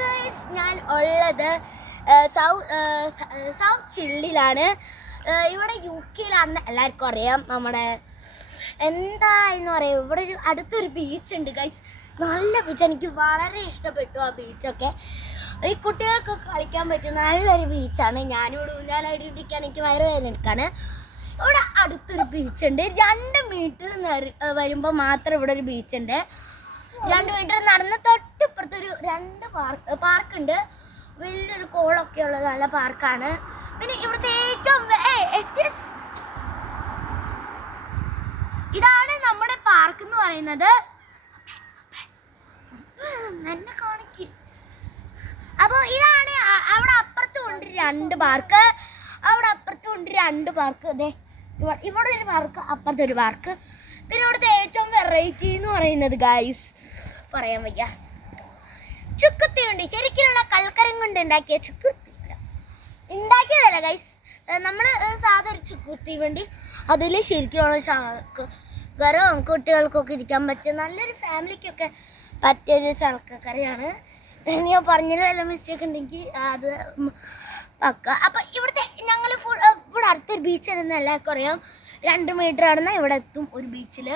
Guys, ഞാൻ ഉള്ളത് south ചില്ലിലാണ്. ഇവിടെ UK-ലാണെന്ന് എല്ലാവർക്കും അറിയാം. നമ്മുടെ എന്താ എന്ന് പറയാം, ഇവിടെ ഒരു അടുത്തൊരു ബീച്ച് ഉണ്ട് ഗൈസ്. നല്ല ബീച്ച്, എനിക്ക് വളരെ ഇഷ്ടപ്പെട്ടു ആ ബീച്ചൊക്കെ. ഈ കുട്ടികൾക്കൊക്കെ കളിക്കാൻ പറ്റിയ നല്ലൊരു ബീച്ചാണ്. ഞാനിവിടെ ഊഞ്ഞാലായിട്ട് ഇരിക്കാൻ എനിക്ക് വയറുവേദന എടുക്കാണ്. ഇവിടെ അടുത്തൊരു ബീച്ചുണ്ട്. 2 മീറ്റർ വരുമ്പോൾ മാത്രം ഇവിടെ ഒരു ബീച്ചുണ്ട്. 2 മീറ്റർ നടന്ന് തൊട്ടിപ്പുറത്തൊരു 2 പാർക്കുണ്ട്. വലിയൊരു കോളൊക്കെ ഉള്ള നല്ല പാർക്കാണ്. പിന്നെ ഇവിടുത്തെ ഏറ്റവും ഇതാണ് നമ്മുടെ പാർക്ക് എന്ന് പറയുന്നത്. എന്നെ കാണിക്ക്. അപ്പോൾ ഇതാണ്. അവിടെ അപ്പുറത്തും ഉണ്ട് 2 പാർക്ക്, അവിടെ അപ്പുറത്തും ഉണ്ട് 2 പാർക്ക്. അതെ, ഇവിടെ ഒരു പാർക്ക്, അപ്പുറത്തൊരു പാർക്ക്. പിന്നെ ഇവിടുത്തെ ഏറ്റവും വെറൈറ്റി എന്ന് പറയുന്നത് ഗൈസ് പറയാൻ വയ്യ, ചുക്കുത്തി ഉണ്ട്. ശരിക്കുള്ള കൽക്കരം കൊണ്ട് ഉണ്ടാക്കിയ ചുക്കുത്തി ഉണ്ടാക്കിയതല്ല ഗൈസ്, നമ്മൾ സാധാ ഒരു ചുക്കുത്തി വേണ്ടി അതിൽ ശരിക്കുള്ള ചാക്കക്കരം കുട്ടികൾക്കൊക്കെ ഇരിക്കാൻ പറ്റിയ നല്ലൊരു ഫാമിലിക്കൊക്കെ പറ്റിയൊരു ചളക്കക്കറിയാണ്. ഞാൻ പറഞ്ഞതിൽ വല്ല മിസ്റ്റേക്ക് ഉണ്ടെങ്കിൽ അത് പക്ക. അപ്പം ഇവിടുത്തെ ഞങ്ങൾ ഇവിടെ അടുത്തൊരു ബീച്ച് ഉണ്ടെന്ന് എല്ലാവർക്കും അറിയാം. 2 മീറ്റർ ആണെന്നാൽ ഇവിടെ എത്തും ഒരു ബീച്ചിൽ.